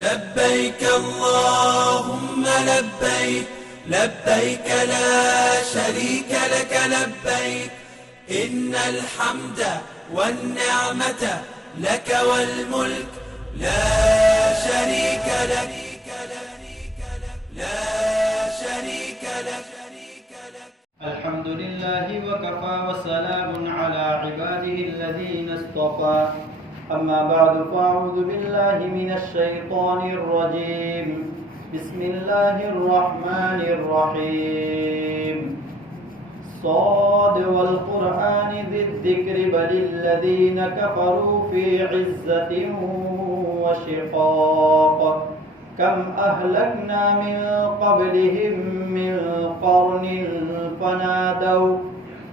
لبيك اللهم لبيك لبيك لا شريك لك لبيك إن الحمد والنعمة لك والملك لا شريك لك لا شريك لك. الحمد لله وكفى وسلام على عباده الذين اصطفى أما بعد فأعوذ بالله من الشيطان الرجيم بسم الله الرحمن الرحيم صاد والقرآن ذي الذكر بل الذين كفروا في عزة وشقاق كم أهلكنا من قبلهم من قرن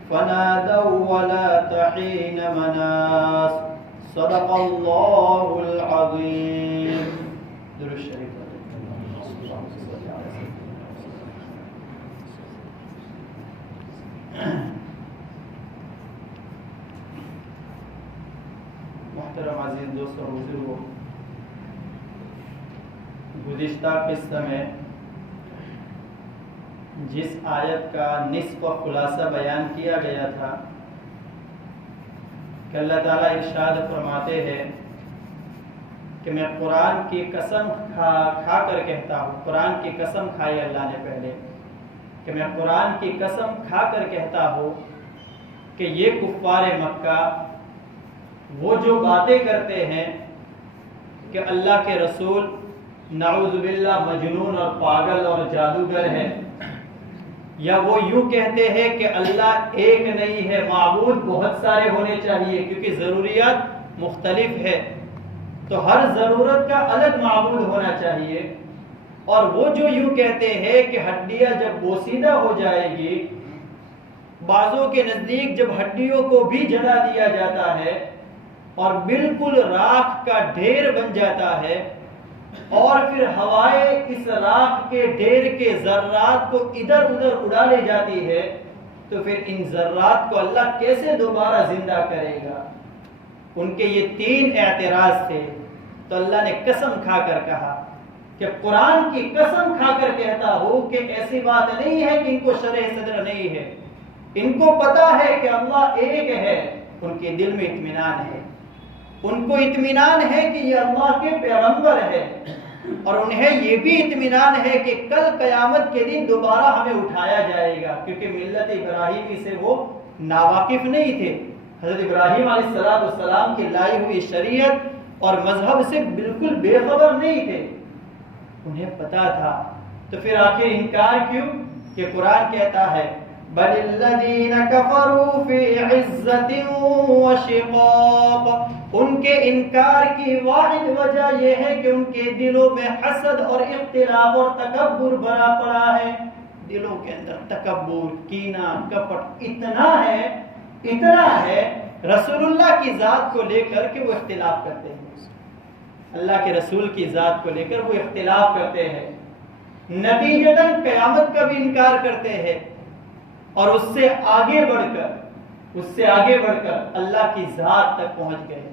فنادوا ولا تحين مناص صدق الله العظيم. درود شریف. محترم عزیز دوستوں بزرگوں، گزشتہ قسط میں جس آیت کا نصف و خلاصہ بیان کیا گیا تھا کہ اللہ تعالیٰ ارشاد فرماتے ہیں کہ میں قرآن کی قسم کھا کر کہتا ہوں، قرآن کی قسم کھائی اللہ نے پہلے کہ میں قرآن کی قسم کھا کر کہتا ہوں کہ یہ کفار مکہ وہ جو باتیں کرتے ہیں کہ اللہ کے رسول نعوذ باللہ مجنون اور پاگل اور جادوگر ہے، یا وہ یوں کہتے ہیں کہ اللہ ایک نہیں ہے، معبود بہت سارے ہونے چاہیے کیونکہ ضروریات مختلف ہے، تو ہر ضرورت کا الگ معبود ہونا چاہیے، اور وہ جو یوں کہتے ہیں کہ ہڈیاں جب بوسیدہ ہو جائے گی، بعضوں کے نزدیک جب ہڈیوں کو بھی جلا دیا جاتا ہے اور بالکل راکھ کا ڈھیر بن جاتا ہے، اور پھر ہوائیں اس راکھ کے ڈھیر کے ذرات کو ادھر ادھر اڑا لے جاتی ہے، تو پھر ان ذرات کو اللہ کیسے دوبارہ زندہ کرے گا؟ ان کے یہ تین اعتراض تھے، تو اللہ نے قسم کھا کر کہا کہ قرآن کی قسم کھا کر کہتا ہوں کہ ایسی بات نہیں ہے کہ ان کو شرح صدر نہیں ہے، ان کو پتا ہے کہ اللہ ایک ہے، ان کے دل میں اطمینان ہے، ان کو اطمینان ہے کہ یہ اللہ کے پیغمبر ہے، اور انہیں یہ بھی اطمینان ہے کہ کل قیامت کے دن دوبارہ ہمیں اٹھایا جائے گا، کیونکہ ملت ابراہیمی سے وہ ناواقف نہیں تھے، حضرت ابراہیم علیہ السلام کی لائی ہوئی شریعت اور مذہب سے بالکل بے خبر نہیں تھے، انہیں پتا تھا، تو پھر آخر انکار کیوں؟ کہ قرآن کہتا ہے بل الذین کفروا فی عزت وشقاق، ان کے انکار کی واحد وجہ یہ ہے کہ ان کے دلوں میں حسد اور اختلاف اور تکبر بھرا پڑا ہے، دلوں کے اندر تکبر، کینہ، کپٹ اتنا ہے رسول اللہ کی ذات کو لے کر کے وہ اختلاف کرتے ہیں، اللہ کے رسول کی ذات کو لے کر وہ اختلاف کرتے ہیں، نتیجتاً قیامت کا بھی انکار کرتے ہیں، اور اس سے آگے بڑھ کر اللہ کی ذات تک پہنچ گئے۔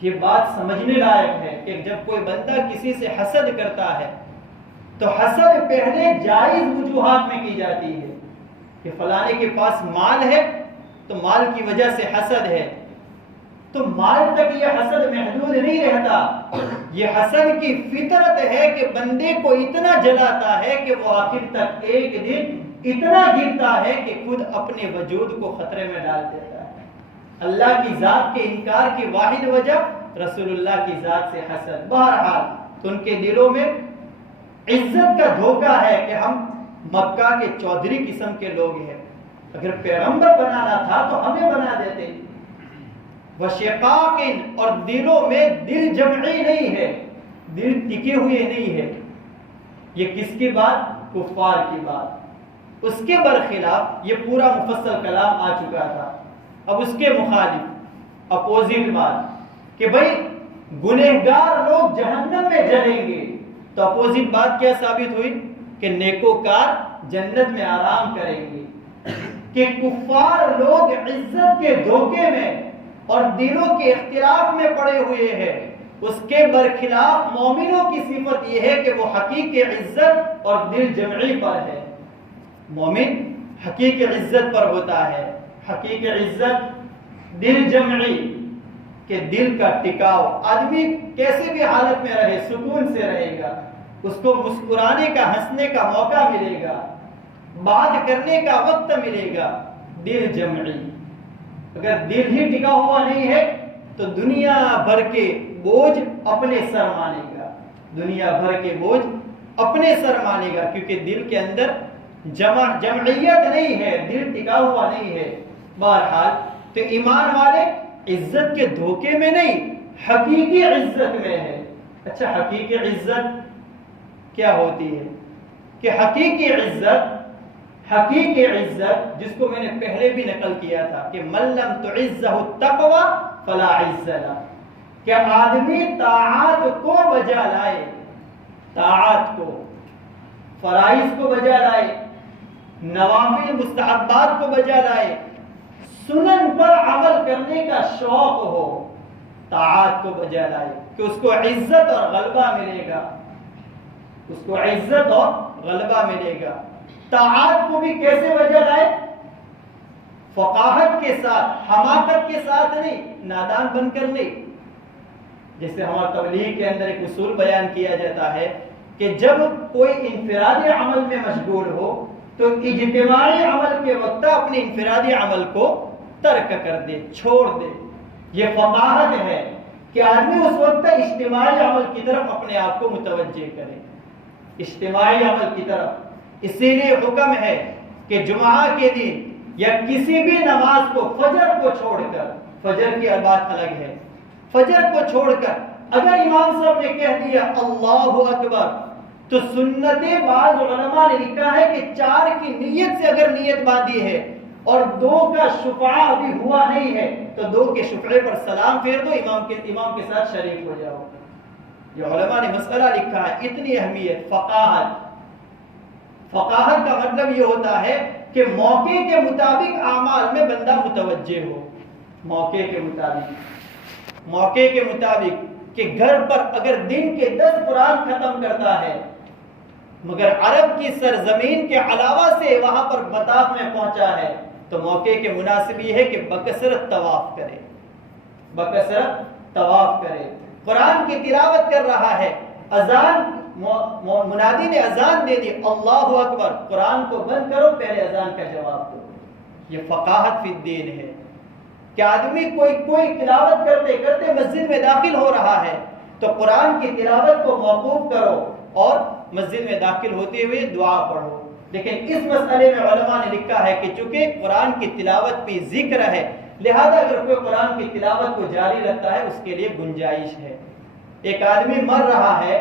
یہ بات سمجھنے لائق ہے کہ جب کوئی بندہ کسی سے حسد کرتا ہے تو حسد پہلے جائز وجوہات میں کی جاتی ہے کہ فلانے کے پاس مال ہے تو مال کی وجہ سے حسد ہے، تو مال تک یہ حسد محدود نہیں رہتا، یہ حسد کی فطرت ہے کہ بندے کو اتنا جلاتا ہے کہ وہ آخر تک ایک دن اتنا گرتا ہے کہ خود اپنے وجود کو خطرے میں ڈال دیتا ہے۔ اللہ کی ذات کے انکار کی واحد وجہ رسول اللہ کی ذات سے حسد۔ بہرحال تو ان کے دلوں میں عزت کا دھوکہ ہے کہ ہم مکہ کے چودھری قسم کے لوگ ہیں، اگر پیغمبر بنانا تھا تو ہمیں بنا دیتے۔ وشقاق، اور دلوں میں دل جمعی نہیں ہے، دل ٹکے ہوئے نہیں ہے۔ یہ کس کی بات؟ کفار کی بات۔ اس کے برخلاف یہ پورا مفصل کلام آ چکا تھا، اب اس کے مخالف اپوزٹ بات کہ بھائی گنہگار لوگ جہنم میں جلیں گے، تو اپوزٹ بات کیا ثابت ہوئی؟ کہ نیکوکار جنت میں آرام کریں گے، کہ کفار لوگ عزت کے دھوکے میں اور دلوں کے اختلاف میں پڑے ہوئے ہیں، اس کے برخلاف مومنوں کی صفت یہ ہے کہ وہ حقیقی عزت اور دل جمعی پر ہے. مومن حقیقی عزت پر ہوتا ہے، حقیقی عزت دل جمعی، کہ دل کا ٹکاؤ. آدمی کیسے بھی حالت میں رہے سکون سے رہے گا، اس کو مسکرانے کا ہنسنے کا موقع ملے گا، بات کرنے کا وقت ملے گا. دل جمعی. اگر دل ہی ٹکا ہوا نہیں ہے تو دنیا بھر کے بوجھ اپنے سر مانے گا، دنیا بھر کے بوجھ اپنے سر مانے گا، کیونکہ دل کے اندر جمعیت نہیں ہے، دل ٹکا ہوا نہیں ہے. بہرحال تو ایمان والے عزت کے دھوکے میں نہیں، حقیقی عزت میں ہے. اچھا، حقیقی عزت کیا ہوتی ہے؟ کہ حقیقی عزت جس کو میں نے پہلے بھی نقل کیا تھا کہ من لم تعزہ التقوی فلا عز لہ، کہ آدمی طاعات کو بجا لائے، طاعات کو، فرائض کو بجا لائے، نوافل مستحبات کو بجا لائے، سنن پر عمل کرنے کا شوق ہو، طاعات کو بجا لائے، کہ اس کو عزت اور غلبہ ملے گا، اس کو عزت اور غلبہ ملے گا. طاعات کو بھی کیسے بجا لائے؟ فقاہت کے ساتھ، حماقت کے ساتھ نہیں، نادان بن کر نہیں. جیسے ہمارا تبلیغ کے اندر ایک اصول بیان کیا جاتا ہے کہ جب کوئی انفرادی عمل میں مشغول ہو تو اجتماعی عمل کے وقت اپنے انفرادی عمل کو ترک کر دے، چھوڑ دے. یہ فقاہت ہے کہ آدمی اس وقت اجتماعی عمل کی طرف اپنے آپ کو متوجہ کرے، اجتماعی عمل کی طرف. اسی لیے حکم ہے کہ جمعہ کے دن یا کسی بھی نماز کو فجر کو چھوڑ کر، فجر کی بات الگ ہے، فجر کو چھوڑ کر اگر امام صاحب نے کہہ دیا اللہ اکبر تو سنت بعض علماء نے لکھا ہے کہ 4 کی نیت سے اگر نیت باندھی ہے اور 2 کا شفعہ ابھی ہوا نہیں ہے تو 2 کے شفعے پر سلام پھیر دو، امام کے ساتھ شریک ہو جاؤ. یہ علماء نے مسئلہ لکھا ہے. اتنی اہمیت فقاہت کا مطلب یہ ہوتا ہے کہ موقع کے مطابق اعمال میں بندہ متوجہ ہو. موقع کے مطابق کہ گھر پر اگر دن کے 10 قرآن ختم کرتا ہے مگر عرب کی سرزمین کے علاوہ سے وہاں پر مطاف میں پہنچا ہے تو موقع کے مناسب یہ ہے کہ بکثرت طواف کرے. قرآن کی تلاوت کر رہا ہے، اذان، منادی نے اذان دے دی، اللہ اکبر، قرآن کو بند کرو، پہلے اذان کا جواب دو. یہ فقاہت فی الدین ہے کہ آدمی کوئی تلاوت کرتے کرتے مسجد میں داخل ہو رہا ہے تو قرآن کی تلاوت کو موقوف کرو اور مسجد میں داخل ہوتے ہوئے دعا پڑھو. لیکن اس مسئلے میں علماء نے لکھا ہے کہ چونکہ قرآن کی تلاوت پہ ذکر ہے لہذا اگر کوئی قرآن کی تلاوت کو جاری رکھتا ہے اس کے لیے گنجائش ہے. ایک آدمی مر رہا ہے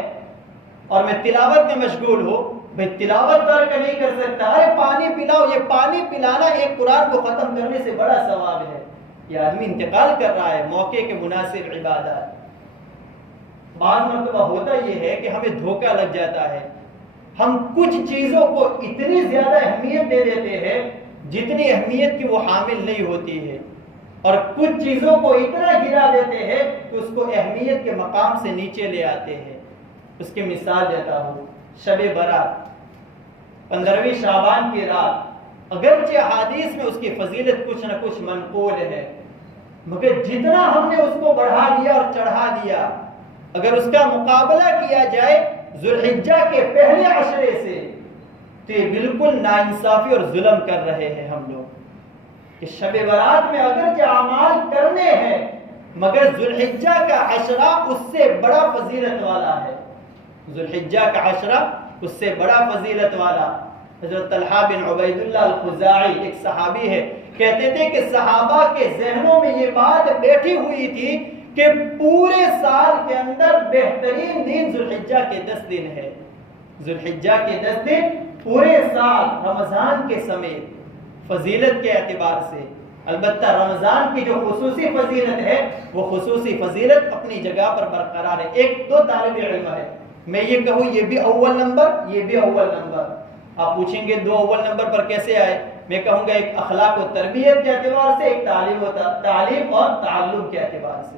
اور میں تلاوت میں مشغول ہو، بھئی تلاوت ترک نہیں کر سکتا، ارے پانی پلاؤ. یہ پانی پلانا ایک قرآن کو ختم کرنے سے بڑا ثواب ہے. یہ آدمی انتقال کر رہا ہے، موقع کے مناسب عبادات. بعض مرتبہ ہوتا یہ ہے کہ ہمیں دھوکہ لگ جاتا ہے، ہم کچھ چیزوں کو اتنی زیادہ اہمیت دے دیتے ہیں جتنی اہمیت کی وہ حامل نہیں ہوتی ہے، اور کچھ چیزوں کو اتنا گرا دیتے ہیں کہ اس کو اہمیت کے مقام سے نیچے لے آتے ہیں. اس کی مثال دیتا ہوں، شب برات، 15ویں شعبان کی رات، اگرچہ حدیث میں اس کی فضیلت کچھ نہ کچھ منقول ہے مگر جتنا ہم نے اس کو بڑھا دیا اور چڑھا دیا، اگر اس کا مقابلہ کیا جائے ذوالحجہ کے پہلے عشرے سے تو یہ بالکل ناانصافی اور ظلم کر رہے ہیں ہم لوگ. کہ شب برات میں اگرچہ اعمال کرنے ہیں مگر ذوالحجہ کا عشرہ اس سے بڑا فضیلت والا ہے. ذوالحجہ کا عشرہ اس سے بڑا فضیلت والا. حضرت طلحہ بن عبید اللہ الخزاعی ایک صحابی ہے، کہتے تھے کہ صحابہ کے ذہنوں میں یہ بات بیٹھی ہوئی تھی کہ پورے سال کے اندر بہترین دن ذوالحجہ کے 10 دن ہے. ذوالحجہ کے 10 دن پورے سال رمضان کے سمیت فضیلت کے اعتبار سے. البتہ رمضان کی جو خصوصی فضیلت ہے وہ خصوصی فضیلت اپنی جگہ پر برقرار ہے. 1-2 طالب علم ہے، میں یہ کہوں یہ بھی اول نمبر، یہ بھی اول نمبر. آپ پوچھیں گے 2 اول نمبر پر کیسے آئے؟ میں کہوں گا ایک اخلاق و تربیت کے اعتبار سے، ایک تعلیم اور تعلم کے اعتبار سے.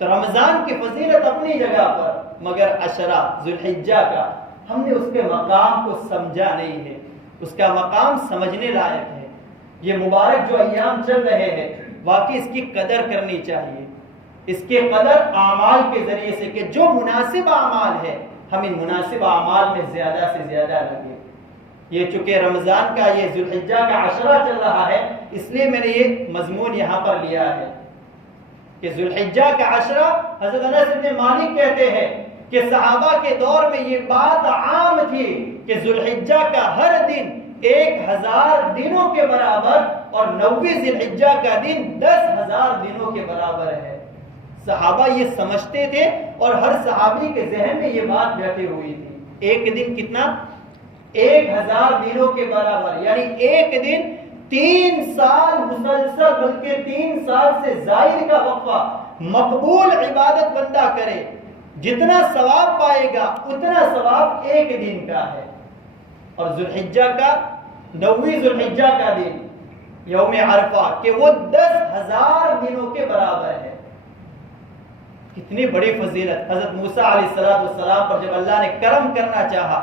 تو رمضان کی فضیلت اپنی جگہ پر، مگر عشرہ ذوالحجہ کا ہم نے اس کے مقام کو سمجھا نہیں ہے، اس کا مقام سمجھنے لائق ہے۔ یہ مبارک جو ایام چل رہے ہیں واقعی اس کی قدر کرنی چاہیے، اس کے قدر اعمال کے ذریعے سے کہ جو مناسب اعمال ہے ہم ان مناسب اعمال میں زیادہ سے زیادہ لگے۔ یہ چونکہ رمضان کا یہ ذوالحجہ کا عشرہ چل رہا ہے، اس لیے میں نے یہ مضمون یہاں پر لیا ہے کہ ذوالحجہ کا عشرہ، حضرت انس بن مالک کہتے ہیں کہ صحابہ کے دور میں یہ بات عام تھی کہ ذوالحجہ کا ہر دن 1000 دنوں کے برابر اور 90 ذوالحجہ کا دن 10,000 دنوں کے برابر ہے۔ صحابہ یہ سمجھتے تھے اور ہر صحابی کے ذہن میں یہ بات بیٹھی ہوئی تھی۔ ایک دن کتنا؟ 1000 دنوں کے برابر، یعنی ایک دن 3 سال مسلسل، بلکہ 3 سال سے زائد کا وقفہ مقبول عبادت بندہ کرے، جتنا ثواب پائے گا اتنا ثواب ایک دن کا ہے۔ اور ذوالحجہ کا 90 ذوالحجہ کا دن یوم عرفہ کہ وہ 10,000 دنوں کے برابر ہے۔ کتنی بڑی فضیلت۔ حضرت موسیٰ علیہ السلام پر جب اللہ نے کرم کرنا چاہا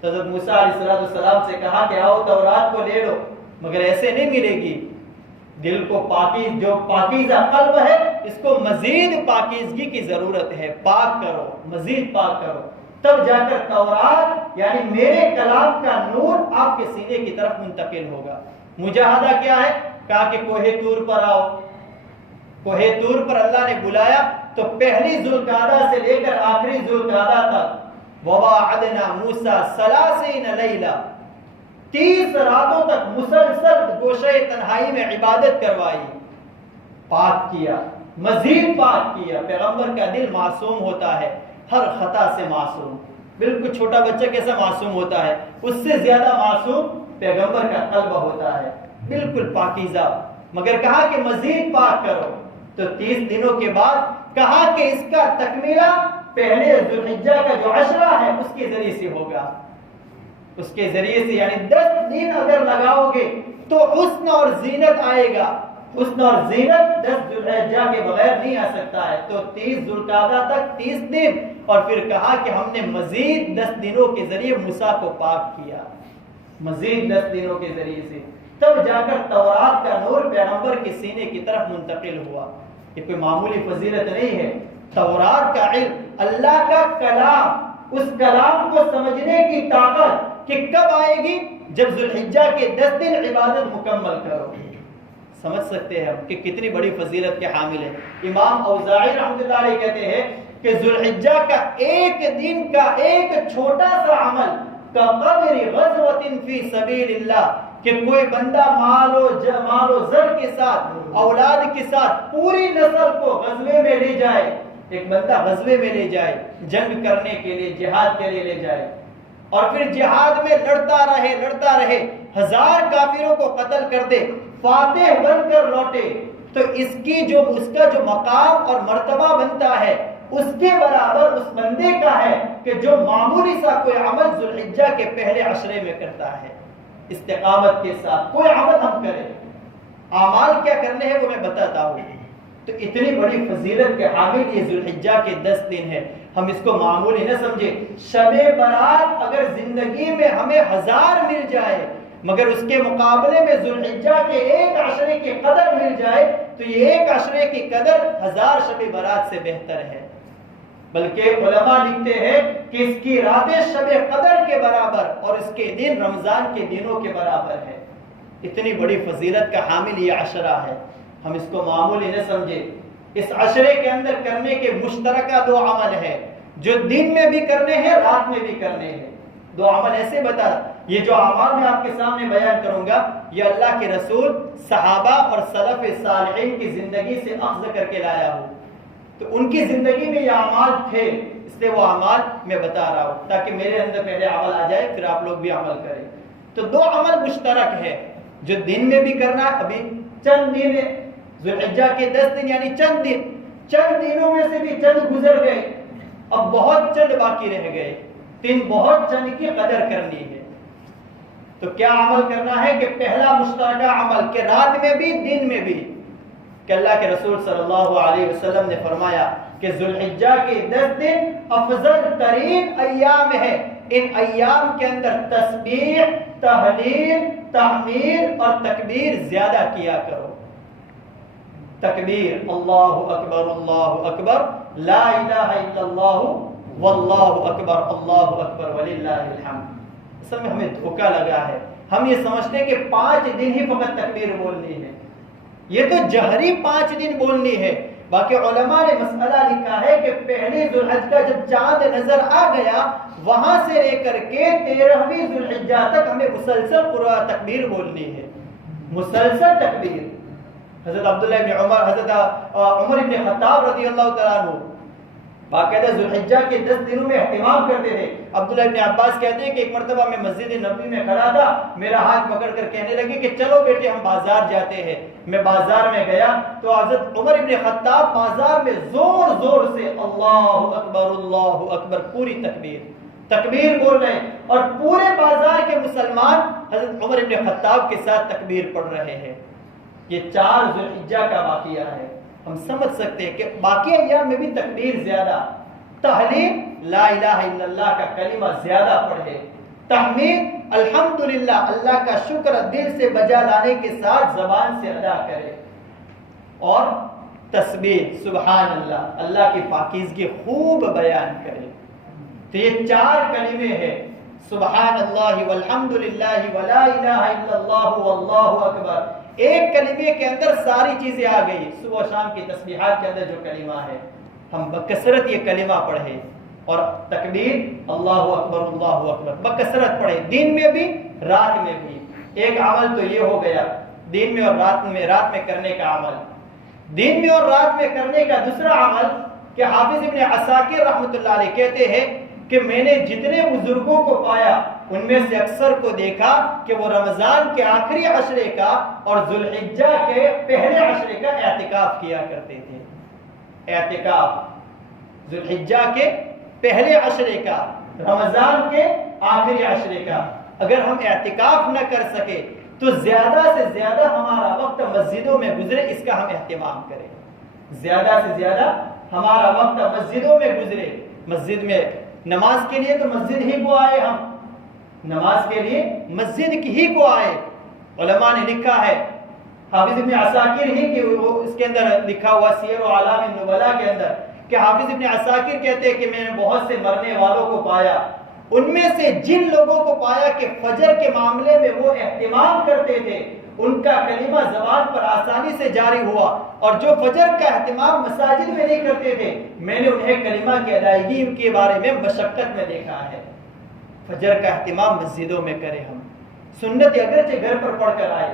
تو حضرت موسیٰ علیہ السلام سے کہا کہ آؤ تورات کو لے لو، مگر ایسے نہیں ملے گی، دل کو جو پاکیزہ قلب ہے اس کو مزید پاکیزگی کی ضرورت ہے، پاک کرو، مزید پاک کرو، تب جا کر تورات یعنی میرے کلام کا نور آپ کے سینے کی طرف منتقل ہوگا۔ مجاہدہ کیا ہے؟ کہا کہ کوہ طور پر آؤ۔ کوہ طور پر اللہ نے بلایا تو پہلی ذوالقعدہ سے لے کر آخری ذوالقعدہ تک وَوَاعَدْنَا مُوسَىٰ 30 لَيْلَةً 30 راتوں تک مسلسل گوشہ تنہائی میں عبادت کروائی، پاک کیا، مزید پاک کیا۔ پیغمبر کا دل معصوم ہوتا ہے، ہر خطا سے معصوم، بالکل چھوٹا بچہ کیسا معصوم ہوتا ہے اس سے زیادہ معصوم پیغمبر کا قلب ہوتا ہے، بالکل پاکیزہ، مگر کہا کہ مزید پاک کرو۔ تو 30 دنوں کے بعد کہا کہ اس کا تکمیلہ پہلے ذوالحجہ کا جو عشرہ ہے اس کے ذریعے سے ہوگا، اس کے ذریعے سے، یعنی 10 دن اگر لگاؤ گے تو حسن اور زینت آئے گا۔ حسن اور زینت 10 ذوالحجہ کے بغیر نہیں آ سکتا ہے۔ تو 30 ذوالقعدہ تک 30 دن، اور پھر کہا کہ ہم نے مزید 10 دنوں کے ذریعے موسیٰ کو پاک کیا، مزید 10 دنوں کے ذریعے سے، تب جا کر تورات کا نور پیغمبر کے سینے کی طرف منتقل ہوا۔ یہ کوئی معمولی فضیلت نہیں ہے۔ تورات کا علم، اللہ کا کلام، اس کلام کو سمجھنے کی طاقت کہ کب آئے گی؟ جب ذوالحجہ کے 10 دن عبادت مکمل کرو۔ سمجھ سکتے ہیں ہم کہ کتنی بڑی فضیلت کے حامل ہے۔ امام اوزاعی رحمۃ اللہ علیہ کہتے ہیں کہ ذوالحجہ کا ایک دن کا ایک چھوٹا سا عمل کا قدر غزوۃ فی سبیل اللہ، کہ کوئی بندہ مال و زر کے ساتھ، اولاد کے ساتھ پوری نسل کو غزوے میں لے جائے، ایک بندہ غزوے میں لے جائے، جنگ کرنے کے لیے، جہاد کے لیے لے جائے، اور پھر جہاد میں لڑتا رہے 1000 کافروں کو قتل کر دے، فاتح بن کر لوٹے، تو اس کا جو مقام اور مرتبہ بنتا ہے اس کے برابر اس بندے کا ہے کہ جو معمولی سا کوئی عمل ذوالحجہ کے پہلے عشرے میں کرتا ہے، استقامت کے ساتھ کوئی عمل ہم کریں۔ اعمال کیا کرنے ہیں وہ میں بتاتا ہوں۔ تو اتنی بڑی فضیلت کے حامل یہ ذوالحجہ کے 10 دن ہے، ہم اس کو معمولی نہ سمجھے۔ شب برات اگر زندگی میں ہمیں 1000 مل جائے، مگر اس کے مقابلے میں ذوالحجہ کے ایک عشرے کی قدر مل جائے تو یہ ایک عشرے کی قدر 1000 شب برات سے بہتر ہے۔ بلکہ علماء لکھتے ہیں کہ اس کی راتیں شب قدر کے برابر اور اس کے دن رمضان کے دنوں کے برابر ہے۔ اتنی بڑی فضیلت کا حامل یہ عشرہ ہے، ہم اس کو معمولی نہ سمجھے۔ اس عشرے کے اندر کرنے کے مشترکہ 2 عمل ہیں جو دن میں بھی کرنے ہیں، رات میں بھی کرنے ہیں۔ 2 عمل ایسے بتا، یہ جو اعمال میں آپ کے سامنے بیان کروں گا یہ اللہ کے رسول، صحابہ اور سلف صالحین کی زندگی سے اخذ کر کے لایا ہوں، تو ان کی زندگی میں یہ اعمال تھے، اس لیے وہ اعمال میں بتا رہا ہوں تاکہ میرے اندر پہلے عمل آ جائے پھر آپ لوگ بھی عمل کریں۔ تو 2 عمل مشترک ہے جو دن میں بھی کرنا ہے۔ ابھی چند دن ذوالحجہ کے 10 دن یعنی چند دنوں میں سے بھی چند گزر گئے، اب بہت چند باقی رہ گئے، بہت چند کی قدر کرنی ہے۔ تو کیا عمل کرنا ہے کہ پہلا مشترکہ عمل کہ رات میں بھی دن میں بھی کہ اللہ کے رسول صلی اللہ علیہ وسلم نے فرمایا کہ ذوالحجہ کے 10 دن افضل ترین ایام ہے، ان ایام کے اندر تسبیح، تہلیل، تحمید اور تکبیر زیادہ کیا کرو۔ تکبیر، اللہ اکبر، لا الہ الا اللہ واللہ اکبر، اللہ اکبر وللہ الحمد۔ اصل میں ہمیں دھوکہ لگا ہے، ہم یہ سمجھتے ہیں کہ 5 دن ہی فقط تکبیر بولنی ہے، یہ تو جہری 5 دن بولنی ہے۔ باقی علماء نے مسئلہ لکھا ہے کہ پہلی ذوالحجہ کا جب چاند نظر آ گیا وہاں سے لے کر کے 13ویں ذوالحجہ تک ہمیں مسلسل قرآن تکبیر بولنی ہے، مسلسل تکبیر۔ حضرت عبداللہ ابن عمر، حضرت عمر ابن خطاب رضی اللہ تعالیٰ عنہ باقاعدہ ذوالحجہ کے 10 دنوں میں اہتمام کرتے تھے۔ عبداللہ ابن عباس کہتے ہیں کہ ایک مرتبہ میں مسجد نبوی میں کھڑا تھا، میرا ہاتھ پکڑ کر کہنے لگے کہ چلو بیٹے ہم بازار جاتے ہیں۔ میں بازار میں گیا تو حضرت عمر ابن خطاب بازار میں زور زور سے اللہ اکبر پوری تکبیر بول رہے ہیں، اور پورے بازار کے مسلمان حضرت عمر ابن خطاب کے ساتھ تکبیر پڑھ رہے ہیں۔ یہ 4 ذوالحجہ کا واقعہ ہے۔ ہم سمجھ سکتے ہیں کہ باقی ایام میں بھی تکبیر زیادہ، تحلیل لا الہ الا اللہ کا کلمہ زیادہ پڑھے، تحمید الحمدللہ اللہ کا شکر دل سے بجا لانے کے ساتھ زبان سے ادا کرے، اور تسبیح سبحان اللہ اللہ کی پاکیزگی خوب بیان کرے۔ تو یہ 4 کلمے ہیں، سبحان اللہ والحمدللہ ولا الہ الا اللہ واللہ اکبر۔ ایک کلمے کے اندر ساری چیزیں آ گئی۔ صبح و شام کی تسبیحات کے اندر جو کلمہ ہے ہم بکثرت یہ کلمہ پڑھیں، اور تکبیر اللہ اکبر بکثرت پڑھیں، دن میں بھی رات میں بھی۔ ایک عمل تو یہ ہو گیا دن میں اور رات میں کرنے کا عمل۔ دن میں اور رات میں کرنے کا دوسرا عمل کہ حافظ ابن عساکر رحمۃ اللہ علیہ کہتے ہیں کہ میں نے جتنے بزرگوں کو پایا ان میں سے اکثر کو دیکھا کہ وہ رمضان کے آخری عشرے کا اور ذوالحجہ کے پہلے عشرے کا اعتکاف کیا کرتے تھے۔ اعتکاف ذوالحجہ کے پہلے عشرے کا، رمضان کے آخری عشرے کا۔ اگر ہم اعتکاف نہ کر سکے تو زیادہ سے زیادہ ہمارا وقت مسجدوں میں گزرے، اس کا ہم اہتمام کریں۔ زیادہ سے زیادہ ہمارا وقت مسجدوں میں گزرے، مسجد میں نماز کے لیے تو مسجد ہی کو آئے، ہم نماز کے لیے مسجد ہی کو آئے۔ علماء نے لکھا ہے، حافظ ابن عساکر ہی کہ وہ اس کے اندر لکھا ہوا سیر و اعلام النبلاء کے اندر کہ حافظ ابن عساکر کہتے ہیں کہ میں نے بہت سے مرنے والوں کو پایا، ان میں سے جن لوگوں کو پایا کہ فجر کے معاملے میں وہ اہتمام کرتے تھے ان کا کلمہ زبان پر آسانی سے جاری ہوا، اور جو فجر کا اہتمام مساجد میں نہیں کرتے تھے میں نے انہیں کلمہ کی ادائیگی کے بارے میں مشقت میں دیکھا ہے۔ فجر کا اہتمام مسجدوں میں کریں، ہم سنت اگرچہ گھر پر پڑھ کر آئے،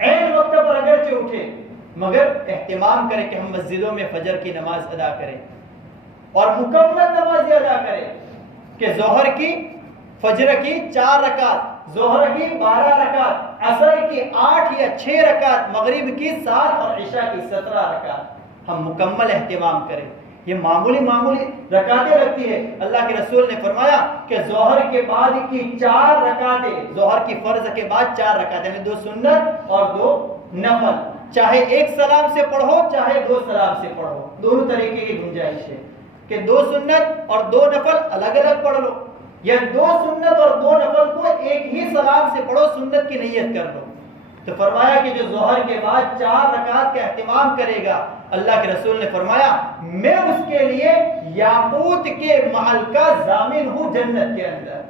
عین وقت پر اگرچہ اٹھے، مگر اہتمام کریں کہ ہم مسجدوں میں فجر کی نماز ادا کریں، اور مکمل نماز ادا کریں کہ ظہر کی فجر کی 4 رکعت، ظہر کی 12 رکعت، عصر کی 8 یا 6 رکعت، مغرب کی 7 اور عشاء کی 17 رکعت ہم مکمل اہتمام کریں۔ یہ معمولی رکعتیں لگتی ہے۔ اللہ کے رسول نے فرمایا کہ ظہر کے بعد کی 4 رکعتیں، ظہر کی فرض کے بعد 4 رکعتیں، 2 سنت اور 2 نفل، چاہے ایک سلام سے پڑھو چاہے 2 سلام سے پڑھو، دونوں طریقے کی گنجائش ہے کہ 2 سنت اور 2 نفل الگ الگ پڑھ لو، یا 2 سنت اور 2 نفل کو ایک ہی سلام سے پڑھو، سنت کی نیت کر لو۔ تو فرمایا کہ جو ظہر کے بعد 4 رکعت کا اہتمام کرے گا، اللہ کے رسول نے فرمایا میں اس کے لیے یاقوت کے محل کا ضامن ہوں جنت کے اندر۔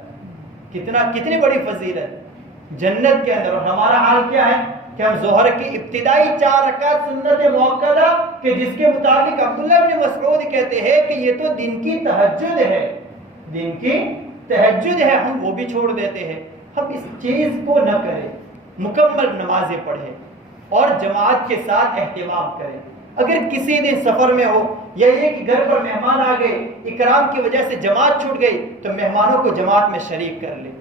کتنی بڑی فضیلت جنت کے اندر۔ اور ہمارا حال کیا ہے کہ ہم ظہر کی ابتدائی 4 رکعت سنت موقدہ کہ جس کے مطابق عبداللہ بن مسعود کہتے ہیں کہ یہ تو دن کی تہجد ہے، دن کی تہجد ہے، ہم وہ بھی چھوڑ دیتے ہیں۔ ہم اس چیز کو نہ کریں، مکمل نمازیں پڑھیں اور جماعت کے ساتھ اہتمام کریں۔ اگر کسی دن سفر میں ہو یا یہ کہ گھر پر مہمان آ گئے، اکرام کی وجہ سے جماعت چھوٹ گئی، تو مہمانوں کو جماعت میں شریک کر لیں،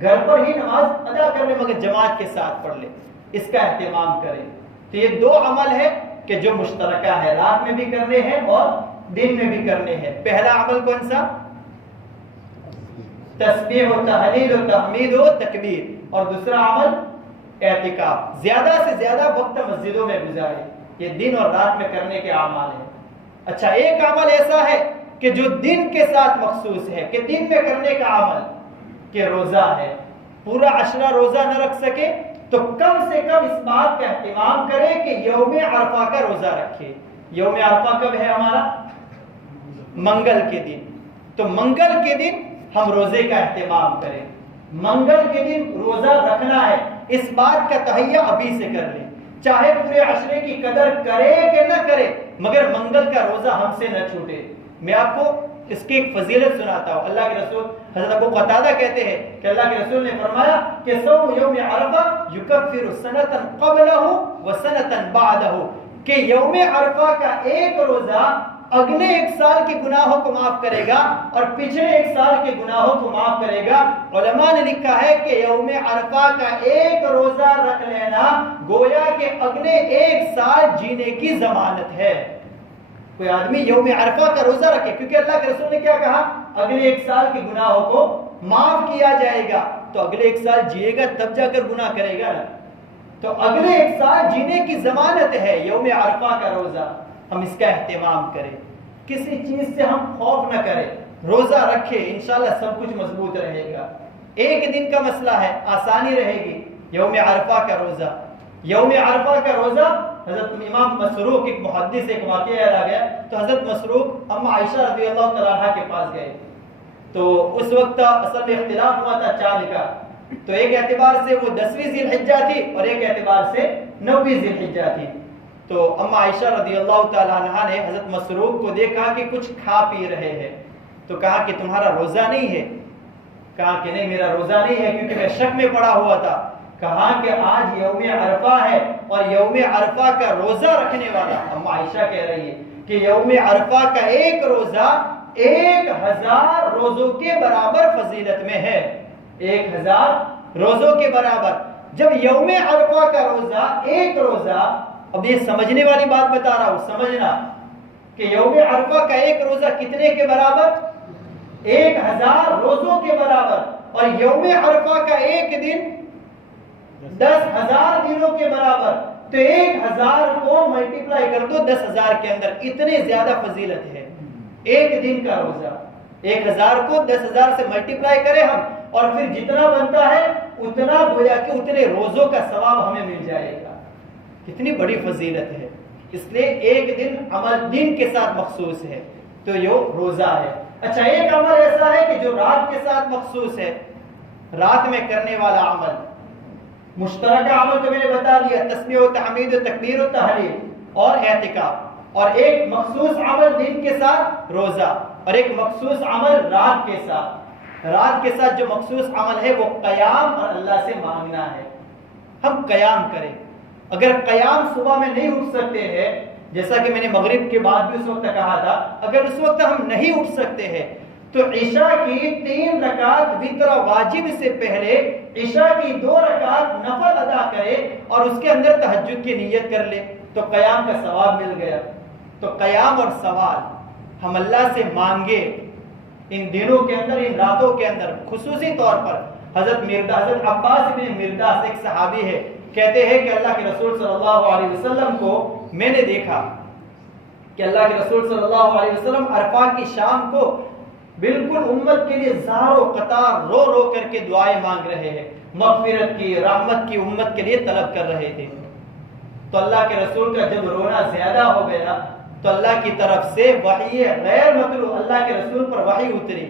گھر پر ہی نماز ادا کر لیں مگر جماعت کے ساتھ پڑھ لیں، اس کا اہتمام کریں۔ تو یہ 2 عمل ہے کہ جو مشترکہ ہے، رات میں بھی کرنے ہیں اور دن میں بھی کرنے ہیں۔ پہلا عمل کون سا؟ تسبیح و تحلیل و تحمید و تکبیر، اور دوسرا عمل اعتکاف، زیادہ سے زیادہ وقت مسجدوں میں گزارے، یہ دن اور رات میں کرنے کے اعمال ہیں۔ اچھا، ایک عمل ایسا ہے کہ جو دن کے ساتھ مخصوص ہے، کہ دن میں کرنے کا عمل، کہ روزہ ہے، پورا عشرہ روزہ نہ رکھ سکے تو کم سے کم اس بات کا اہتمام کرے کہ یوم عرفہ کا روزہ رکھے۔ یوم عرفہ کب ہے ہمارا؟ منگل کے دن، تو منگل کے دن ہم روزے کا اہتمام کریں، منگل کے دن روزہ رکھنا ہے، اس بات کا تہیہ ابھی سے کر لیں، چاہے پورے عشرے کی قدر کرے کہ نہ کرے مگر منگل کا روزہ ہم سے نہ چھوٹے۔ میں آپ کو اس کی ایک فضیلت سناتا ہوں۔ اللہ کے رسول حضرت ابو قتادہ کہتے ہیں کہ اللہ کے رسول نے فرمایا کہ صوم یوم عرفہ یکفر سنۃ قبلہ وسنۃ بعدہ، کہ یوم عرفہ کا ایک روزہ اگلے ایک سال کے گناہوں کو معاف کرے گا اور پچھلے ایک سال کے گناہوں کو معاف کرے گا۔ علماء نے لکھا ہے کہ یوم عرفہ کا ایک روزہ رکھ لینا گویا کہ اگلے ایک سال جینے کی ضمانت ہے۔ کوئی آدمی یوم عرفہ کا روزہ رکھے، کیونکہ اللہ کے رسول نے کیا کہا؟ اگلے ایک سال کے گناہوں کو معاف کیا جائے گا، تو اگلے ایک سال جیے گا تب جا کر گناہ کرے گا نا، تو اگلے ایک سال جینے کی ضمانت ہے یوم عرفہ کا روزہ۔ ہم اس کا اہتمام کریں، کسی چیز سے ہم خوف نہ کریں، روزہ رکھے، انشاءاللہ سب کچھ مضبوط رہے گا۔ ایک دن کا مسئلہ ہے، آسانی رہے گی۔ یوم عرفہ کا روزہ، یوم عرفہ کا روزہ، حضرت امام مسروق، ایک محدث، ایک واقعہ یاد آ گیا، تو حضرت مسروق اما عائشہ رضی اللہ تعالیٰ عنہ کے پاس گئے، تو اس وقت اصل میں اختلاف ہوا تھا چاند کا، تو ایک اعتبار سے وہ 10ویں ذی الحجہ تھی اور ایک اعتبار سے 9ویں ذی الحجہ تھی۔ تو اما عائشہ رضی اللہ تعالیٰ عنہ نے حضرت مسروق کو دیکھا کہ کچھ کھا پی رہے ہیں، تو کہا کہ تمہارا روزہ نہیں ہے؟ کہا کہ نہیں میرا روزہ نہیں ہے، کیونکہ میں شک میں پڑا ہوا تھا۔ کہا کہ آج یوم عرفہ ہے اور یوم عرفہ کا روزہ رکھنے والا، اما عائشہ کہہ رہی ہے کہ یوم عرفہ کا ایک روزہ 1000 روزوں کے برابر فضیلت میں ہے، 1000 روزوں کے برابر۔ جب یوم عرفہ کا روزہ ایک روزہ، اب یہ سمجھنے والی بات بتا رہا ہوں، سمجھنا کہ یوم عرفہ کا ایک روزہ کتنے کے برابر؟ 1000 روزوں کے برابر، اور یوم عرفہ کا ایک دن 10,000 دنوں کے برابر، تو 1000 کو ملٹیپلائی کر دو 10,000 کے اندر، اتنے زیادہ فضیلت ہے ایک دن کا روزہ۔ 1000 کو 10,000 سے ملٹیپلائی کریں ہم، اور پھر جتنا بنتا ہے اتنا گویا کہ اتنے روزوں کا ثواب ہمیں مل جائے گا۔ کتنی بڑی فضیلت ہے، اس لیے ایک دن عمل دن کے ساتھ مخصوص ہے، تو یہ روزہ ہے۔ اچھا، ایک عمل ایسا ہے کہ جو رات کے ساتھ مخصوص ہے، رات میں کرنے والا عمل، مشترکہ عمل تو میں نے بتا دیا، تسبیح و تحمید و تکبیر و تحلیل اور اعتکاف، اور ایک مخصوص عمل دن کے ساتھ روزہ، اور ایک مخصوص عمل رات کے ساتھ۔ رات کے ساتھ جو مخصوص عمل ہے وہ قیام اور اللہ سے مانگنا ہے، ہم قیام کریں۔ اگر قیام صبح میں نہیں اٹھ سکتے ہیں، جیسا کہ میں نے مغرب کے بعد بھی اس وقت کہا تھا، اگر اس وقت ہم نہیں اٹھ سکتے ہیں تو عشاء کی 3 رکعت وتر واجب سے پہلے عشاء کی 2 رکعت نفل ادا کرے اور اس کے اندر تہجد کی نیت کر لے، تو قیام کا ثواب مل گیا۔ تو قیام اور سوال ہم اللہ سے مانگے ان دنوں کے اندر، ان راتوں کے اندر، خصوصی طور پر حضرت عباس بن مرداس ایک صحابی ہے، کہتے ہیں کہ اللہ کے رسول صلی اللہ علیہ وسلم کو میں نے دیکھا کہ اللہ کے رسول صلی اللہ علیہ وسلم عرفہ کی شام کو بالکل امت کے لیے زار و قطار رو رو کر کے دعائیں مانگ رہے ہیں، مغفرت کی، رحمت کی، امت کے لیے طلب کر رہے تھے۔ تو اللہ کے رسول کا جب رونا زیادہ ہو گیا تو اللہ کی طرف سے وحی غیر مطلوب، اللہ کے رسول پر وحی اتری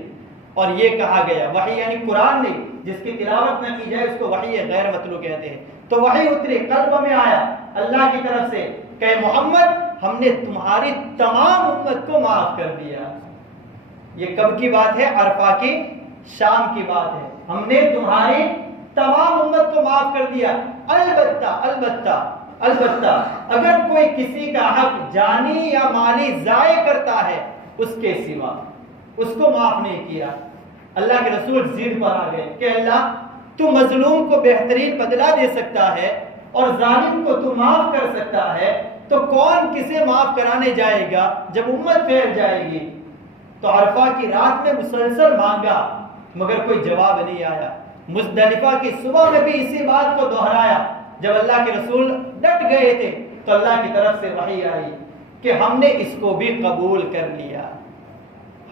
اور یہ کہا گیا، وحی یعنی قرآن نہیں، جس کی تلاوت نہ کی جائے اس کو وحی غیر مطلوب کہتے ہیں۔ تو وحی اتری، قلب میں آیا اللہ کی طرف سے کہ محمد ہم نے تمہاری تمام امت کو معاف کر دیا۔ یہ کب کی بات ہے؟ عرفہ کی شام کی بات ہے، ہم نے تمہاری تمام امت کو معاف کر دیا۔ البتہ اگر کوئی کسی کا حق جانی یا مالی ضائع کرتا ہے اس کے سوا، اس کو معاف نہیں کیا۔ اللہ کے رسول ضد پر آ گئے کہ اللہ تو مظلوم کو بہترین بدلہ دے سکتا ہے اور ظالم کو تو معاف کر سکتا ہے، تو کون کسے معاف کرانے جائے گا جب امت پھیل جائے گی؟ تو عرفہ کی رات میں مسلسل مانگا مگر کوئی جواب نہیں آیا۔ مزدلفہ کی صبح میں بھی اسی بات کو دہرایا جب اللہ کے رسول ڈٹ گئے تھے تو اللہ کی طرف سے وحی آئی کہ ہم نے اس کو بھی قبول کر لیا،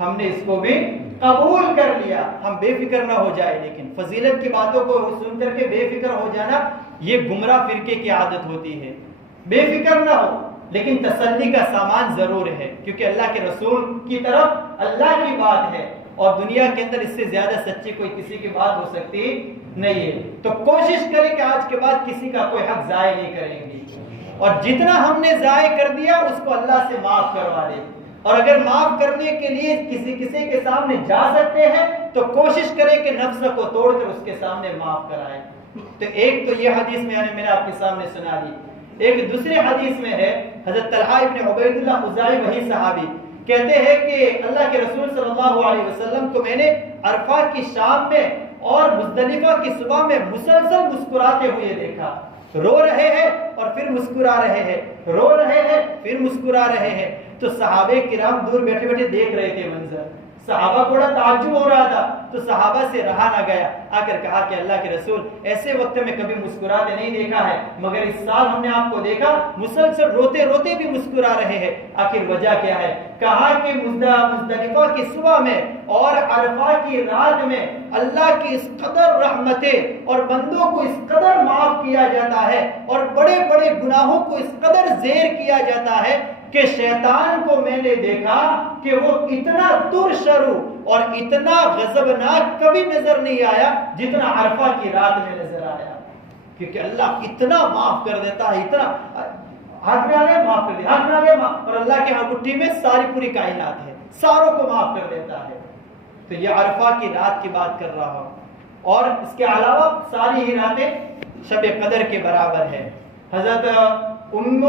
ہم نے اس کو بھی قبول کر لیا، ہم بے فکر نہ ہو جائے۔ لیکن فضیلت کی باتوں کو سن کر کے بے فکر ہو جانا یہ گمراہ فرقے کی عادت ہوتی ہے۔ بے فکر نہ ہو، لیکن تسلی کا سامان ضرور ہے، کیونکہ اللہ کے رسول کی طرف اللہ کی بات ہے اور دنیا کے اندر اس سے زیادہ سچی کوئی کسی کی بات ہو سکتی نہیں ہے۔ تو کوشش کریں کہ آج کے بعد کسی کا کوئی حق ضائع نہیں کریں گے، اور جتنا ہم نے ضائع کر دیا اس کو اللہ سے معاف کروا دیں، اور اگر معاف کرنے کے لیے کسی کے سامنے جا سکتے ہیں تو کوشش کریں کہ نفس کو توڑ کر اس کے سامنے معاف کرائیں۔ تو ایک تو یہ حدیث میں نے آپ کے سامنے سنا دی۔ ایک دوسرے حدیث میں ہے، حضرت طلحہ ابن عبید اللہ خزاعی وہی صحابی کہتے ہیں کہ اللہ کے رسول صلی اللہ علیہ وسلم کو میں نے عرفہ کی شام میں اور مزدلفہ کی صبح میں مسلسل مسکراتے ہوئے دیکھا، رو رہے ہیں اور پھر مسکرا رہے ہیں، رو رہے ہیں پھر مسکرا رہے ہیں۔ تو صحابہ کرام دور بیٹھے بیٹھے دیکھ رہے تھے منظر، صحابہ کو بڑا تعجب ہو رہا تھا، تو صحابہ سے رہا نہ گیا، آ کر کہا کہ اللہ کے رسول ایسے وقت میں کبھی مسکراتے نہیں دیکھا ہے، مگر اس سال ہم نے آپ کو دیکھا مسلسل روتے روتے بھی مسکرا رہے ہیں، آخر وجہ کیا ہے؟ کہا کہ مزدلفہ کی صبح میں اور عرفہ کی رات میں اللہ کی اس قدر رحمتیں اور بندوں کو اس قدر معاف کیا جاتا ہے اور بڑے بڑے گناہوں کو اس قدر زیر کیا جاتا ہے کہ شیطان کو میں نے دیکھا کہ وہ اتنا ترشرو اور اتنا غضبناک کبھی نظر نہیں آیا جتنا عرفہ کی رات میں نظر آیا، کیونکہ اللہ اتنا معاف کر دیتا ہے، اتنا ہاتھ میں آ گئے معاف کر دیا، ہاتھ میں آ گئے معاف، اور اللہ کے ہاتھ میں ساری پوری کائنات ہے، ساروں کو معاف کر دیتا ہے۔ تو یہ عرفہ کی رات کی بات کر رہا ہوں، اور اس کے علاوہ ساری ہی راتیں شب قدر کے برابر ہے۔ حضرت ام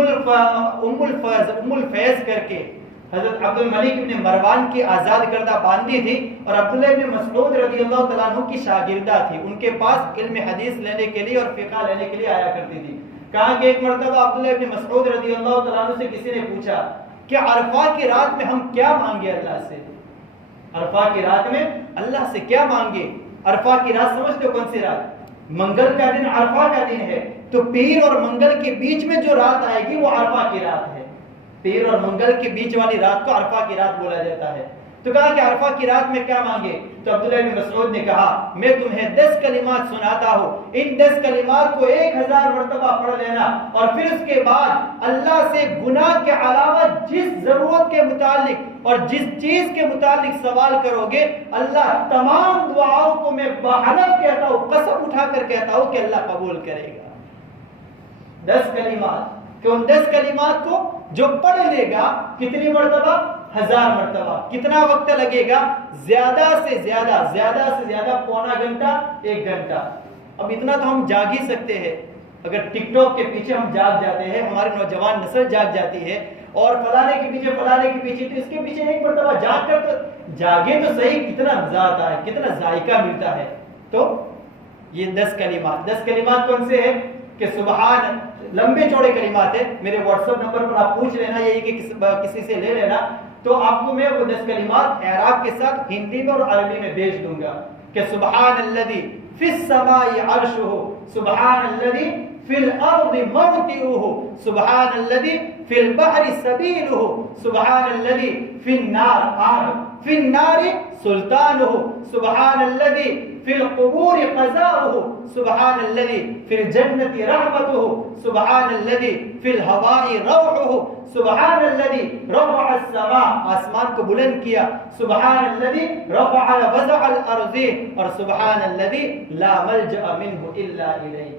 الفیض کر کے حضرت عبد الملک ابن مروان کی آزاد کردہ باندی تھی اور عبداللہ ابن مسعود رضی اللہ تعالیٰ عنہ کی شاگردہ تھی، ان کے پاس علم حدیث لینے کے لیے اور فقہ لینے کے لیے آیا کرتی تھی۔ کہا کہ ایک مرتبہ عبداللہ ابن مسعود رضی اللہ تعالیٰ عنہ سے کسی نے پوچھا کہ عرفہ کی رات میں ہم کیا مانگے اللہ سے؟ عرفہ کی رات میں اللہ سے کیا مانگے؟ عرفہ کی رات سمجھتے ہو کون سی رات؟ منگل کا دن عرفہ کا دن ہے، تو پیر اور منگل کے بیچ میں جو رات آئے گی وہ عرفہ کی رات ہے، پیر اور منگل کے بیچ والی رات کو عرفہ کی رات بولا جاتا ہے۔ تو کہا کہ عرفہ کی رات میں کیا مانگے؟ تو عبداللہ بن مسعود نے کہا میں تمہیں 10 کلمات سناتا ہوں، ان 10 کلمات کو 1000 مرتبہ پڑھ لینا، اور پھر اس کے بعد اللہ سے گناہ کے علاوہ جس ضرورت کے متعلق اور جس چیز کے متعلق سوال کرو گے اللہ تمام دعاؤں کو میں بحلف کہتا ہوں، قسم اٹھا کر کہتا ہوں کہ اللہ قبول کرے گا۔ 10 کلمات، کہ ان 10 کلمات کو جو پڑھ لے گا کتنی مرتبہ؟ 1000 مرتبہ۔ کتنا وقت لگے گا؟ زیادہ سے زیادہ پونا گھنٹہ، 1 گھنٹہ۔ اب اتنا تو ہم جاگ ہی سکتے ہیں، اگر ٹک ٹاک کے پیچھے ہم جاگ جاتے ہیں، ہمارے نوجوان نسل جاگ جاتی ہے، اور فلانے کے پیچھے تو اس کے پیچھے 1 مرتبہ جاگ کر تو جاگے تو صحیح، کتنا مزہ آتا ہے، کتنا ذائقہ ملتا ہے۔ تو یہ 10 کلمات کون سے ہیں؟ کہ سبحان، لمبے چوڑے کلمات ہیں، میرے واٹس ایپ نمبر پر آپ پوچھ لینا، یہی کہ کسی سے لے لینا، تو آپ کو میں وہ 10 کلمات اعراب کے ساتھ ہندی میں اور عربی میں بھیج دوں گا کہ سبحان الذی فی السماء عرشہ، سبحان الذی فی الارض موطئہ، سبحان الذی فی البحر سبیلہ، سبحان الذی فی النار آگ، فی النار سلطانہ، سبحان الذی فی القبور قضاؤہ، سبحان الذی فی الجنت رحمتہ، سبحان الذی فی الہواء روحہ، سبحان الذی رفع السماء، آسمان کو بلند کیا، سبحان الذی رفع وضع الارض، اور سبحان الذی لا ملجأ منہ الا الیہ۔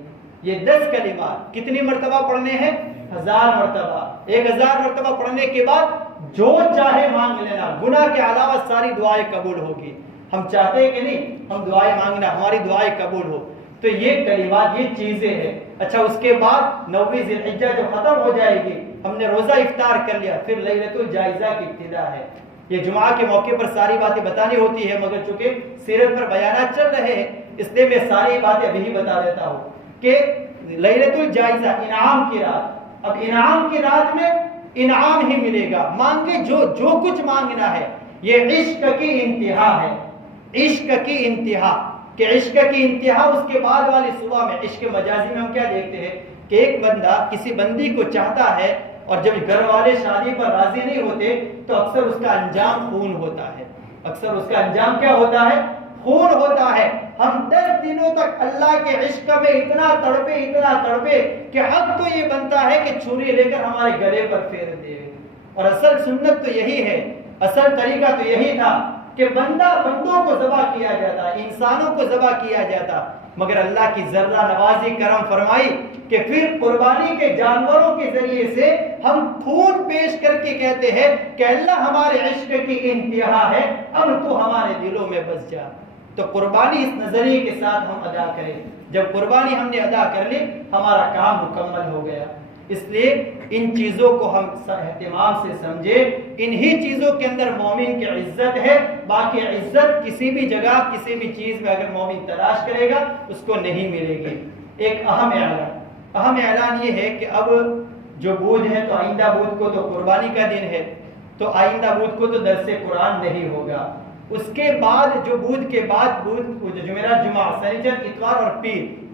یہ 10 کلمات کتنی مرتبہ پڑھنے ہیں؟ 1000 مرتبہ۔ 1000 مرتبہ پڑھنے کے بعد جو چاہے مانگ لینا، گناہ کے علاوہ ساری دعائیں قبول ہوگی۔ ہم چاہتے ہیں کہ نہیں ہم دعائیں مانگنا، ہماری دعائیں قبول ہو، تو یہ کلمات، یہ چیزیں ہیں۔ اچھا، اس کے بعد 9ویں ذی الحجہ جو ختم ہو جائے گی، ہم نے روزہ افطار کر لیا، پھر لیلۃ الجائزہ کی ابتدا ہے۔ یہ جمعہ کے موقع پر ساری باتیں بتانی ہوتی ہے، مگر چونکہ سیرت پر بیانات چل رہے ہیں اس لیے میں ساری باتیں ابھی ہی بتا دیتا ہوں کہ لیلۃ الجائزہ انعام کی رات، اب انعام کی رات میں انعام ہی ملے گا، مانگے جو کچھ مانگنا ہے۔ یہ عشق کی انتہا ہے، عشق کی انتہا، کہ عشق کی انتہا اس کے بعد والی صبح میں۔ عشق مجازی میں ہم کیا دیکھتے ہیں کہ ایک بندہ کسی بندی کو چاہتا ہے اور جب گھر والے شادی پر راضی نہیں ہوتے تو اکثر اس کا انجام خون ہوتا ہے. اکثر اس کا انجام کیا ہوتا ہے؟ خون ہوتا ہے. ہم 10 دنوں تک اللہ کے عشق میں اتنا تڑپے کہ حق تو یہ بنتا ہے کہ چھری لے کر ہمارے گلے پر پھیر دے. اور اصل سنت تو یہی ہے، اصل طریقہ تو یہی تھا کہ بندوں کو ذبح کیا جاتا، انسانوں کو ذبح کیا جاتا. مگر اللہ کی ذرہ نوازی کرم فرمائی کہ پھر قربانی کے جانوروں کے ذریعے سے ہم خون پیش کر کے کہتے ہیں کہ اللہ ہمارے عشق کی انتہا ہے، اب تو ہمارے دلوں میں بس جا. تو قربانی اس نظریے کے ساتھ ہم ادا کریں. جب قربانی ہم نے ادا کر لی ہمارا کام مکمل ہو گیا. اس لیے ان چیزوں کو ہم اہتمام سے سمجھے. انہی چیزوں کے اندر مومن کی عزت ہے. باقی عزت کسی بھی جگہ کسی بھی چیز میں اگر مومن تلاش کرے گا اس کو نہیں ملے گی. ایک اہم اعلان یہ ہے کہ اب جو بود ہے تو آئندہ بود کو تو قربانی کا دن ہے، تو آئندہ بود کو تو درس قرآن نہیں ہوگا. اس کے بعد جو بود کے بعد بود جمعرات، جمعہ، سنیچر، اتوار اور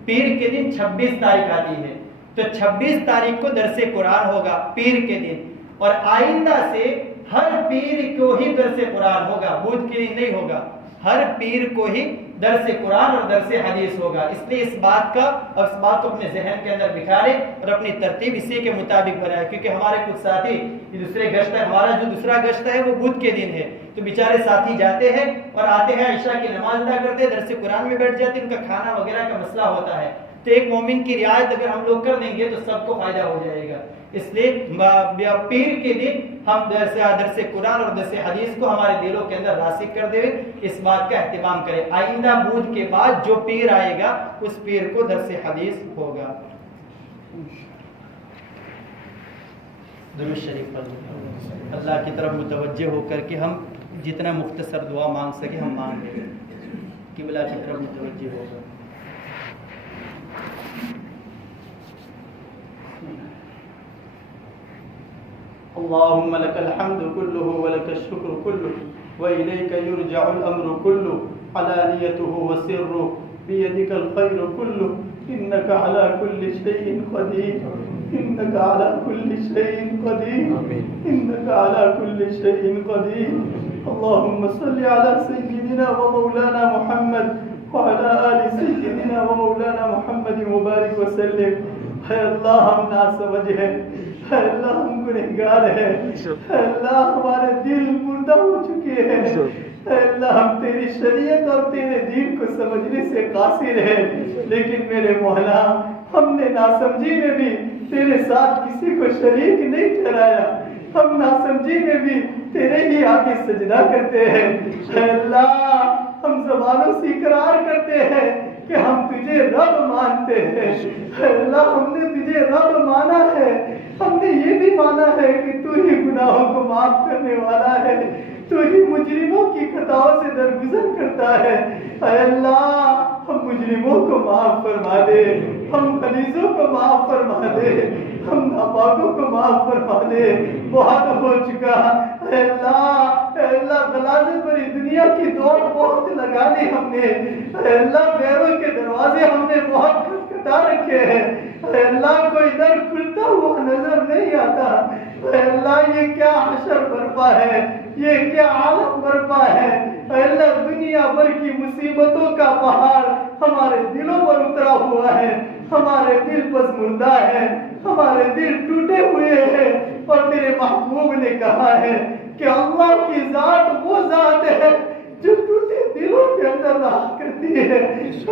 پیر کے دن 26 تاریخ آتی ہے. تو 26 تاریخ کو درس قرآن ہوگا پیر کے دن. اور آئندہ سے ہر پیر کو ہی درس قرآن ہوگا، بود کے دن نہیں ہوگا. ہر پیر کو ہی درس قرآن اور درس حدیث ہوگا. اس لیے اس بات کو اپنے ذہن کے اندر بکھارے اور اپنی ترتیب اسی کے مطابق بنائے. کیونکہ ہمارے کچھ ساتھی دوسرے گشت ہے، ہمارا جو دوسرا گشت ہے وہ بدھ کے دن ہے، تو بیچارے ساتھی جاتے ہیں اور آتے ہیں، عشاء کی نماز ادا کرتے ہیں، درس قرآن میں بیٹھ جاتے ہیں، ان کا کھانا وغیرہ کا مسئلہ ہوتا ہے. تو ایک مومن کی رعایت اگر ہم لوگ کر دیں گے تو سب کو فائدہ ہو جائے گا. اس لیے پیر کے دن ہم درس قرآن اور درس حدیث کو ہمارے دلوں کے اندر راسخ کر دے، اس بات کا اہتمام کریں. آئندہ بود کے بعد جو پیر آئے گا اس پیر کو درس حدیث ہوگا. درود شریف پڑھیں. اللہ کی طرف متوجہ ہو کر کے ہم جتنا مختصر دعا مانگ سکے ہم مانگ لیں. قبلہ کی طرف متوجہ ہوگا. اللهم لك الحمد كله ولك الشكر كله وإليك يرجع الأمر كله علانيته وسره بيدك الخير كله إنك على كل شيء قدير إنك على كل شيء قدير إنك على كل شيء قدير. اللهم صل على سيدنا ومولانا محمد وعلى آل سيدنا ومولانا محمد مبارك وسلم. اے اللہ ہم ناسمجھ ہیں، اے اللہ ہم گنہگار ہیں، اے اللہ ہمارے دل مردہ ہو چکے ہیں، اے اللہ ہم تیری شریعت اور تیرے دین کو سمجھنے سے قاصر ہیں. لیکن میرے مولا ہم نے ناسمجھی میں بھی تیرے ساتھ کسی کو شریک نہیں ٹھہرایا. ہم ناسمجھی میں بھی تیرے ہی آگے سجدہ کرتے ہیں. اے اللہ ہم زبانوں سے اقرار کرتے ہیں کہ ہم تجھے رب مانتے ہیں. اے اللہ ہم نے تجھے رب مانا ہے، ہم نے یہ بھی مانا ہے کہ تو ہی گناہوں کو معاف کرنے والا ہے، تو ہی مجرموں کی خطاؤں سے درگزر کرتا ہے. اے اللہ ہم مجرموں کو معاف فرما دے، ہم غلیظوں کو معاف فرما دے، ہم ناپاکوں کو معاف فرما دے. بہت ہو چکا. اے اللہ غلاظت بری دنیا کی دوڑ بہت لگا لی ہم نے. اے اللہ غیروں کے دروازے ہم نے بہت کھٹکھٹا رکھے ہیں. اے اللہ کوئی در کھلتا ہوا نظر نہیں آتا. اے اللہ یہ کیا حشر برپا ہے، یہ کیا عالم برپا ہے. اے اللہ دنیا بھر کی مصیبتوں کا پہاڑ ہمارے دلوں پر اترا ہوا ہے. ہمارے دل پسماندہ ہے، ہمارے دل ٹوٹے ہوئے ہیں. اور تیرے محبوب نے کہا ہے کہ اللہ کی ذات وہ ذات ہے جو ٹوٹے دلوں کے اندر رہا کرتی ہے.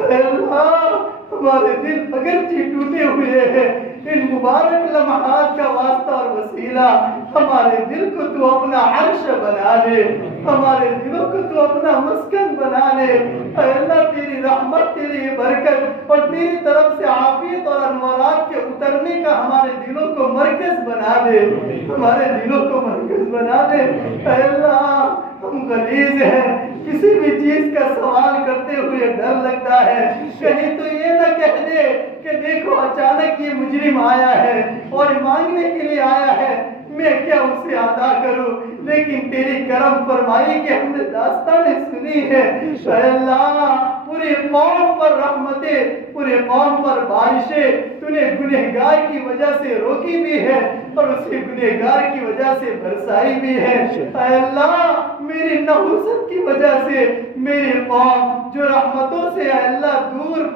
اے اللہ ہمارے دل اگرچہ ٹوٹے ہوئے ہیں، ان مبارک لمحات کا واسطہ اور وسیلہ ہمارے دل کو تو اپنا عرش بنا لے، ہمارے دلوں کو تو اپنا مسکن بنا لے. اے اللہ تیری رحمت، تیری برکت اور تیری طرف سے عافیت اور انوارات کے اترنے کا ہمارے دلوں کو مرکز بنا دے، ہمارے دلوں کو مرکز بنا دے. اے اللہ ہم غلیظ ہیں، کسی بھی چیز کا سوال کرتے ہوئے ڈر لگتا ہے کہیں تو یہ نہ کہہ دے کہ دیکھو اچانک یہ مجرم آیا ہے اور مانگنے کے لیے آیا ہے، میں کیا اسے ادا کروں، لیکن تیری کرم فرمائی کہ ہم نے داستانیں سنی ہے اے اللہ پورے قوم پر رحمتیں، پورے قوم پر بارشیں تو نے گنہگار کی وجہ سے روکی بھی ہے اور اسے گنہگار کی وجہ سے برسائی بھی ہے اے اللہ میری نحوست کی وجہ سے میری قوم جو رحمتوں سے اے اللہ دور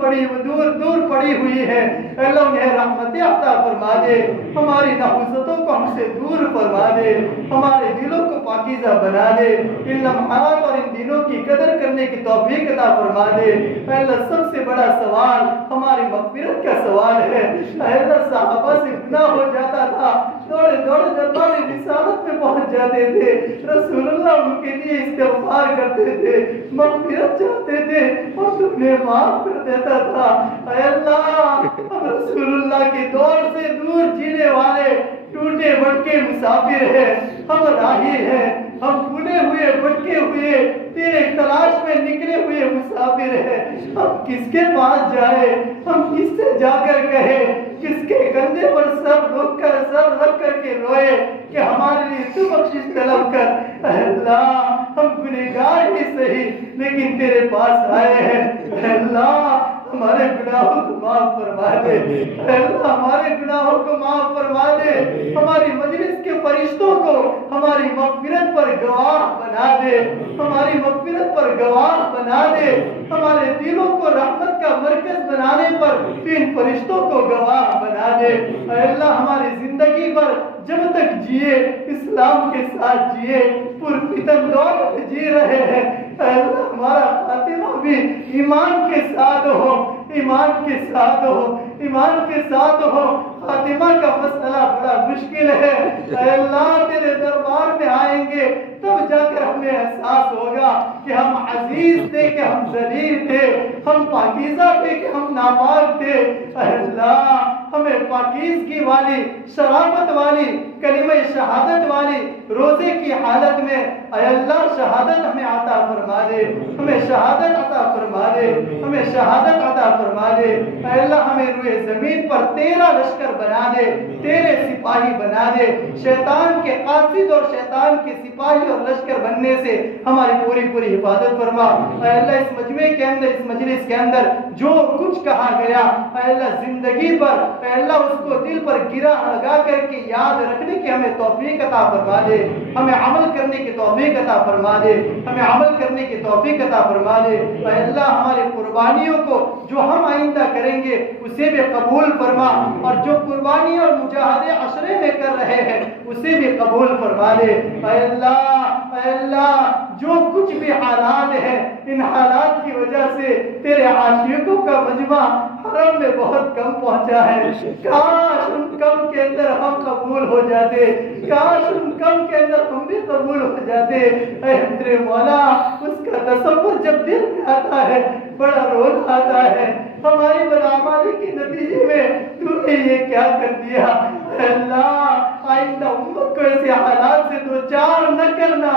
پڑی ہوئی ہے اے اللہ انہیں رحمتیں عطا فرما دے، ہماری نحوستوں کو ہم سے دور فرما دے، ہمارے دلوں کو پاکیزہ بنا دے، ان لمحات اور ان دنوں کی قدر کرنے کی توفیق عطا فرما دے اے اللہ سب سے بڑا سوال ہماری مغفرت کا سوال ہے اے اللہ صحابہ سے گناہ ہو جاتا تھا، دوڑے دربار رسالت میں پہنچ جاتے تھے، رسول اللہ ان کے لیے استغفار کرتے تھے، مغفرت چاہتے تھے اور تو انہیں معاف کر دیتا تھا اے اللہ ہم رسول اللہ کے دور سے دور جینے والے ٹوٹے بھٹکے مسافر ہیں، ہم راہی ہیں، ہم بھولے ہوئے بھٹکے ہوئے تیرے تلاش میں نکلے ہوئے مسافر ہیں، ہم کس کے پاس جائے، ہم کس سے جا کر کہے، کس کے کندھے پر سر رکھ کر کے روئے کہ ہمارے لیے تو بخشش طلب کر اے اللہ ہم گنہگار ہی صحیح لیکن تیرے پاس آئے ہیں اے اللہ ہمارے گناہوں کو معاف فرما دے اے اللہ ہمارے گناہوں کو معاف فرما دے، ہماری مجلس کے فرشتوں کو ہماری مغفرت پر گواہ بنا دے، ہماری مغفرت پر گواہ بنا دے، ہمارے دلوں کو رحمت کا مرکز بنانے پر ان فرشتوں کو گواہ بنا دے اے اللہ ہماری زندگی پر جب تک جیے اسلام کے ساتھ جیے پرفتن دولت جی رہے ہیں اے اللہ ہمارا خاتمہ بھی ایمان کے ساتھ ہو، ایمان کے ساتھ ہو، ایمان کے ساتھ ہو، خاتمہ کا مسئلہ بڑا مشکل ہے اے اللہ تیرے دربار میں آئیں گے تب جا کر ہمیں احساس ہوگا کہ ہم عزیز تھے کہ ہم ذلیل تھے، ہم پاکیزہ تھے کہ ہم ناپاک تھے اے اللہ ہمیں پاکیزگی والی شرافت والی کلمہ شہادت والی روزے کی حالت میں اے اللہ شہادت ہمیں عطا فرما دے، ہمیں شہادت عطا فرما دے، ہمیں شہادت عطا فرما دے اے اللہ ہمیں روئے زمین پر تیرا لشکر بنا دے، تیرے سپاہی بنا دے، شیطان کے قاصد اور شیطان کے سپاہی اور لشکر بننے سے ہماری پوری حفاظت فرما اے اللہ اس مجمع کے اندر اس مجلس کے اندر جو کچھ کہا گیا اے اللہ زندگی پر اے اللہ اس کو دل پر گرا لگا کر کے یاد رکھنے کی ہمیں توفیق عطا فرما دے، ہمیں عمل کرنے کی توفیق عطا فرما دے، ہمیں عمل کرنے کی توفیق عطا فرما دے اے اللہ ہماری قربانیوں کو جو ہم آئندہ کریں گے اسے بھی قبول فرما اور جو قربانی اور مجاہدے عشرے میں کر رہے ہیں اسے بھی قبول فرما دے اے اللہ جو کچھ بھی حالات ہیں ان حالات کی وجہ سے تیرے عاشقوں کا مجمع حرم میں بہت کم پہنچا ہے، کاش ان کم کے اندر ہم قبول ہو جاتے، کاش ان کم کے اندر ہم بھی قبول ہو جاتے اے میرے مولا اس کا تصور جب دل میں آتا ہے بڑا رول آتا ہے، ہماری بدعمالی کے نتیجے میں تو نے یہ کیا کر دیا اے اللہ آئندہ امت کو ایسے حالات سے دوچار نہ کرنا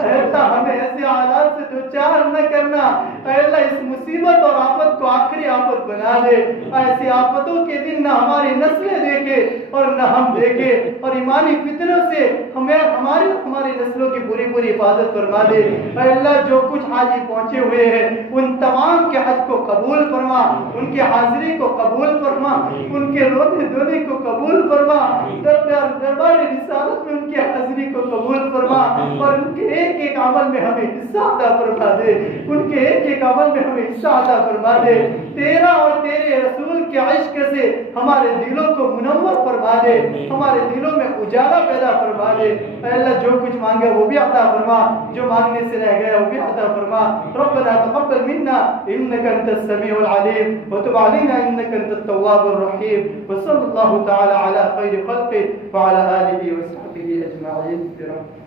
اے اللہ ہمیں ایسے حالات سے دوچار نہ کرنا اے اللہ اس مصیبت اور آفت کو آخری آفت بنا دے، ایسی آفتوں کے دن نہ ہماری نسلیں دیکھے اور نہ ہم دیکھے اور ایمانی فتنوں سے ہماری نسلوں کی پوری حفاظت فرما دے اے اللہ جو کچھ حاجی پہنچے ہوئے ہیں ان تمام کے حج کو قبول فرما، ان کی حاضری کو قبول فرما، ان کے رونے دھونے کو قبول فرما، دربار رسالت میں ان کی حاضری کو قبول فرما اور ان کے ایک عمل میں ہمیں حصہ عطا فرما دے، ان کے ایک عمل میں ہمیں حصہ عطا فرما دے، تیرا اور تیرے رسول کے عشق سے ہمارے دلوں کو منور فرما دے، ہمارے دلوں میں اجالا پیدا فرما دے اے اللہ جو کچھ مانگے وہ بھی عطا فرما، جو مانگنے سے رہ گیا وہ بھی عطا فرما، ربنا تقبل منا انك انت السميع العليم وتب علينا انك انت التواب الرحيم وصلى الله تعالى على خير خلقه وعلى اله وصحبه اجمعين.